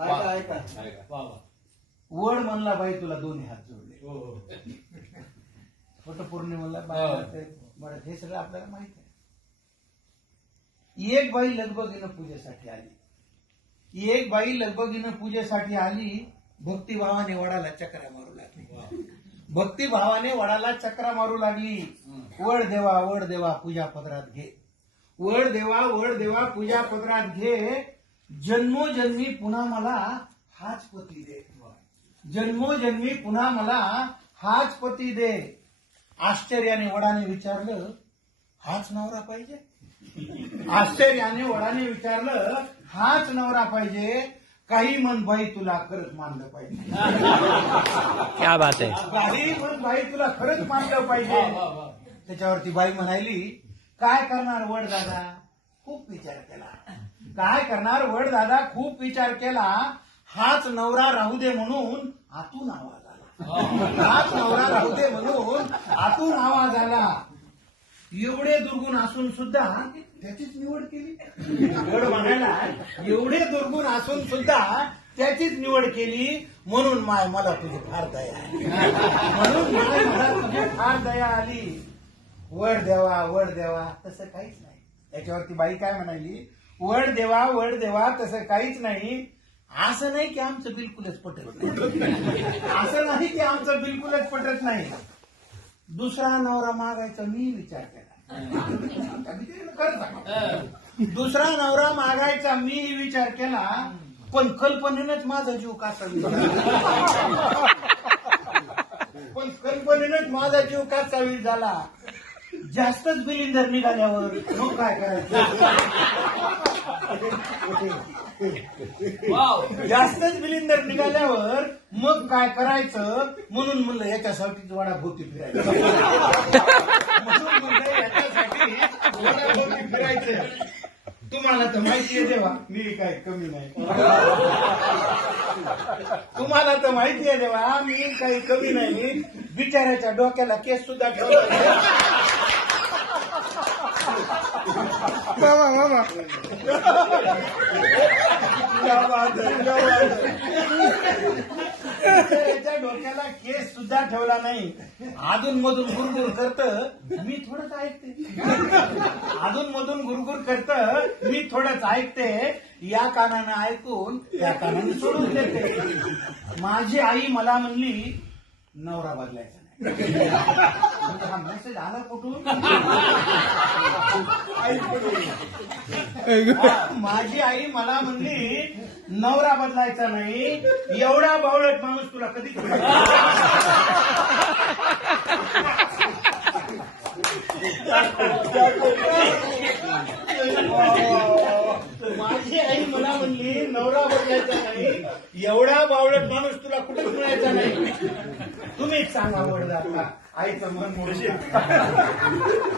ऐका ऐका वड म्हणला बाई तुला दोन्ही हात जोडले. वटपौर्णिमेला बरं हे सगळं आपल्याला माहित आहे. एक बाई लगबगीनं पूजेसाठी आली. एक बाई लगबगीनं पूजेसाठी आली. भक्तिभावाने वडाला चक्रा मारू लागली. भक्तिभावाने वडाला चक्रा मारू लागली. वड देवा पूजा पदरात घे. वड देवा पूजा पदरात घे. जन्मोजन्मी पुन्हा मला हाच पती दे. जन्मोजन्मी पुन्हा मला हाच पती दे. आश्चर्याने वडाने विचारलं, हाच नवरा पाहिजे? आश्चर्याने वडाने विचारलं, हाच नवरा पाहिजे? काही मन बाई तुला खरंच मानलं पाहिजे. क्या बात आहे. काही मन बाई तुला खरंच मानलं पाहिजे. त्याच्यावरती बाई म्हणाली, काय करणार वड दादा? खूप विचार केला. काय करणार वड दादा? खूप विचार केला. हाच नवरा राहू दे म्हणून आतून आवाज आला. हाच नवरा राहू दे म्हणून आतून आवाज आला. एवढे दुर्गुण असून सुद्धा त्याचीच निवड केली. वड म्हणायला एवढे दुर्गुण असून सुद्धा त्याचीच निवड केली. म्हणून माय मला तुझी फार दया आली. म्हणून माय मला तुझी फार दया आली. वड देवा तसं काहीच नाही. त्याच्यावरती बाई काय म्हणाली, वड देवा तसं काहीच नाही. असं नाही की आमचं बिलकुलच पटत नाही. असं नाही की आमचं बिलकुलच पटत नाही. दुसरा नवरा मागायचा मी विचार केला. दुसरा नवरा मागायचा मी विचार केला. पण कल्पनेनंच माझा जीव कासावीस झाला. पण कल्पनेनंच माझा जीव कासावीस झाला. जास्तच बिलिंदर निघाल्यावर मग काय करायचं? जास्तच बिलिंदर निघाल्यावर मग काय करायचं? म्हणून म्हणलं याच्यासाठीच वडाभोवती फिरायचं. म्हणून म्हणलं याच्यासाठी वडाभोवती फिरायचं. तुम्हाला तर माहितीये देवा मी काय कमी नाही. तुम्हाला तर माहितीये देवा मी काही कमी नाही. बिचाऱ्याच्या डोक्याला केस सुद्धा ठेवला. मामा बिचाऱ्याच्या डोक्याला केस सुद्धा ठेवला नाही. अधून मधून गुरगुर करत मी थोडंच ऐकते. अधून मधून गुरगुर करत मी थोडंच ऐकते. या कानानं ऐकून त्या कानानं सोडून देते. माझी आई मला म्हणली नवरा बदलायचा नाही. हा मेसेज आला कुठून? माझी आई मला म्हणली नवरा बदलायचा नाही. एवढा बावळट माणूस तुला कधी माझी आई मला म्हणली नवरा बदलायचा नाही. एवढा बावळट माणूस तुला कुठेच मिळायचा नाही. तुम्हीच सांगा वड दादा आईचं मन मोडू का?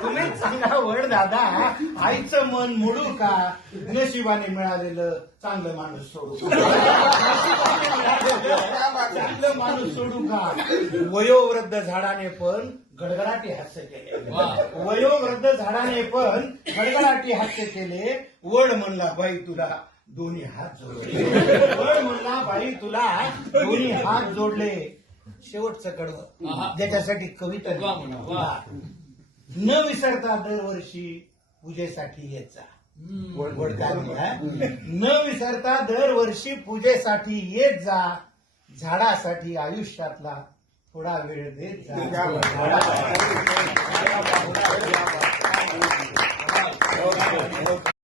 तुम्हीच सांगा वड दादा आईचं मन मोडू का? नशिबाने मिळालेलं चांगलं माणूस सोडू का? चांगलं माणूस सोडू का? वयोवृद्ध झाडाने पण गडगडाटी हास्य केले. वयोवृद्ध झाडाने पण गडगडाटी हास्य केले. वड म्हणला बाई तुला दोन्ही हात जोडले. वड म्हणला बाई तुला दोन्ही हात जोडले. शेवटचं कडवं ज्याच्यासाठी कविता न विसरता दरवर्षी पूजेसाठी येत जा. वड काय न विसरता दरवर्षी पूजेसाठी येत जा. झाडासाठी आयुष्यातला थोडा वेळ देत जा.